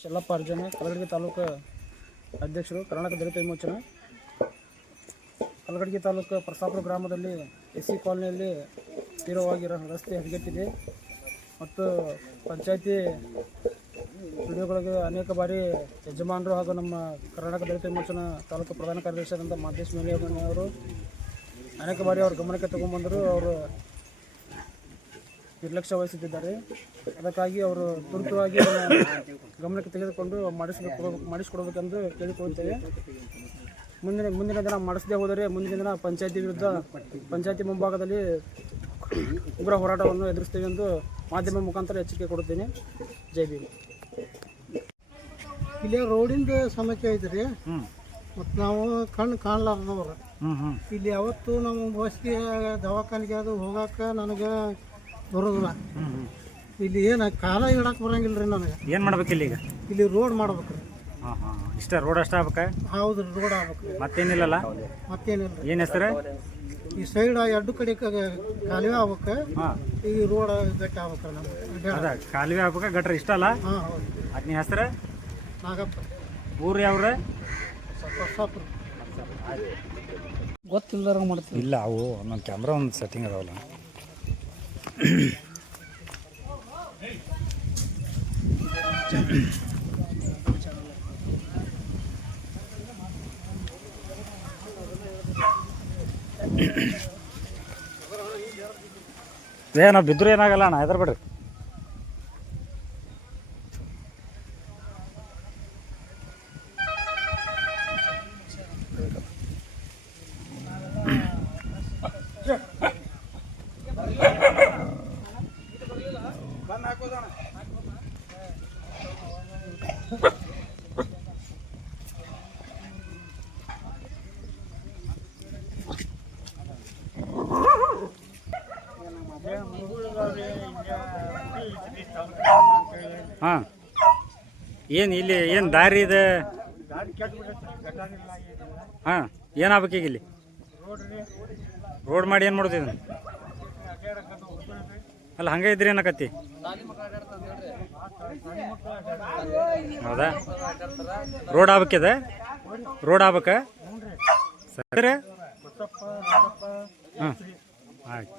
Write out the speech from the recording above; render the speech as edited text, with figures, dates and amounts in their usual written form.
ಶೆಲ್ಲಪ್ಪ ಅರ್ಜುನ ಕಲಗಡಗಿ ತಾಲೂಕು ಅಧ್ಯಕ್ಷರು ಕರ್ನಾಟಕ ದಲಿತ ವಿಮೋಚನೆ. ಕಲಗಡಗಿ ತಾಲೂಕು ಪ್ರಸಾಪುರ ಗ್ರಾಮದಲ್ಲಿ ಎಸ್ ಸಿ ಕಾಲೋನಿಯಲ್ಲಿ ತೀವ್ರವಾಗಿ ರಸ್ತೆ ಹದಗೆಟ್ಟಿದೆ ಮತ್ತು ಪಂಚಾಯತಿ ವಿಡಿಯೋಗಳಿಗೆ ಅನೇಕ ಬಾರಿ ಯಜಮಾನರು ಹಾಗೂ ನಮ್ಮ ಕರ್ನಾಟಕ ದಲಿತ ವಿಮೋಚನಾ ತಾಲೂಕು ಪ್ರಧಾನ ಕಾರ್ಯದರ್ಶಿಯಾದಂಥ ಮಾದೇಶ್ ಮೇಲಿಯವರು ಅನೇಕ ಬಾರಿ ಅವ್ರ ಗಮನಕ್ಕೆ ತಗೊಂಡ್ಬಂದರು. ಅವರು ನಿರ್ಲಕ್ಷ್ಯ ವಹಿಸುತ್ತಿದ್ದಾರೆ. ಅದಕ್ಕಾಗಿ ಅವರು ತುರ್ತುವಾಗಿ ಗಮನಕ್ಕೆ ತೆಗೆದುಕೊಂಡು ಮಾಡಿಸಿಕೊಡಬೇಕೆಂದು ಕೇಳಿಕೊಳ್ಳುತ್ತೇವೆ. ಮುಂದಿನ ದಿನ ಮಾಡಿಸದೇ ಹೋದರೆ ಮುಂದಿನ ದಿನ ಪಂಚಾಯತಿ ವಿರುದ್ಧ ಪಂಚಾಯತಿ ಮುಂಭಾಗದಲ್ಲಿ ಉಗ್ರ ಹೋರಾಟವನ್ನು ಎದುರಿಸ್ತೇವೆ ಎಂದು ಮಾಧ್ಯಮ ಮುಖಾಂತರ ಎಚ್ಚರಿಕೆ ಕೊಡುತ್ತೇನೆ. ಜೈ ಭೀಮ್. ಇಲ್ಲಿ ರೋಡಿಂದ ಸಮಸ್ಯೆ ಐತ್ರಿ. ಮತ್ತು ನಾವು ಕಣ್ಣು ಕಾಣಲಾರ್ದವ್ರು ಇಲ್ಲಿ ಯಾವತ್ತು ನಮ್ಮ ಬಸ್ಗೆ ದವಾಖಾನೆಗೆ ಅದು ಹೋಗಕ್ಕೆ ನನಗೆ ಬರೋದಿಲ್ಲ. ಇಲ್ಲಿ ಏನು ಕಾಲ ಇಡಕ್ಕೆ ಬರಂಗಿಲ್ಲ ರೀ ನನಗೆ. ಏನು ಮಾಡ್ಬೇಕು ಇಲ್ಲಿ ರೋಡ್ ಮಾಡ್ಬೇಕು ರೀ. ಇಷ್ಟ ರೋಡ್ ಅಷ್ಟ ಆಗ್ಬೇಕ? ಹೌದು, ರೋಡ್ ಆಗ್ಬೇಕು ರೀ. ಮತ್ತೇನಿಲ್ಲಲ್ಲ? ಮತ್ತೇನಿಲ್ಲ. ಏನು ಹೆಸರು? ಈ ಸೈಡ್ ಎರಡು ಕಡೆ ಕಾಲುವೆ ಆಗ್ಬೇಕು, ಈ ರೋಡ್ ಗಟ್ಟಿ ಆಗ್ಬೇಕು ನಮ್ಗೆ. ಕಾಲುವೆ ಆಗ್ಬೇಕ, ಗಟ್ರ ಇಷ್ಟ ಅಲ್ಲ? ಹಾಂ ಹೌದು. ಅದು ನೀ ಹೆಸರು? ನಾಗಪ್ಪ. ಊರು ಯಾವ್ರ? ಪ್ರಸಾಪುರ. ಗೊತ್ತಿಲ್ಲದ ಮಾಡ್ತೀವಿ. ಇಲ್ಲ, ಅವು ನನ್ನ ಕ್ಯಾಮ್ರಾ ಒಂದು ಸೆಟ್ಟಿಂಗ್ ಅದಾವಲ್ಲ. ನಾವು ಬಿದ್ದರೂ ಏನಾಗಲ್ಲ ಅಣ್ಣ, ಹೆದರ್ಬೇಡ್ರಿ. ಹಾಂ, ಏನು ಇಲ್ಲಿ ಏನು ದಾರಿ ಇದೆ? ಹಾಂ, ಏನಾಗ್ಬೇಕು ಈಗ ಇಲ್ಲಿ? ರೋಡ್ ಮಾಡಿ ಏನು ಮಾಡೋದು ಇದನ್ನು? ಅಲ್ಲ, ಹಂಗೆ ಇದ್ರಿ ಏನಕತ್ತಿ? ಹೌದಾ? ರೋಡ್ ಆಗ್ಬೇಕಿದೆ? ರೋಡ್ ಆಗ್ಬೇಕ? ಸರಿ. ಹಾಂ, ಆಯ್ತು.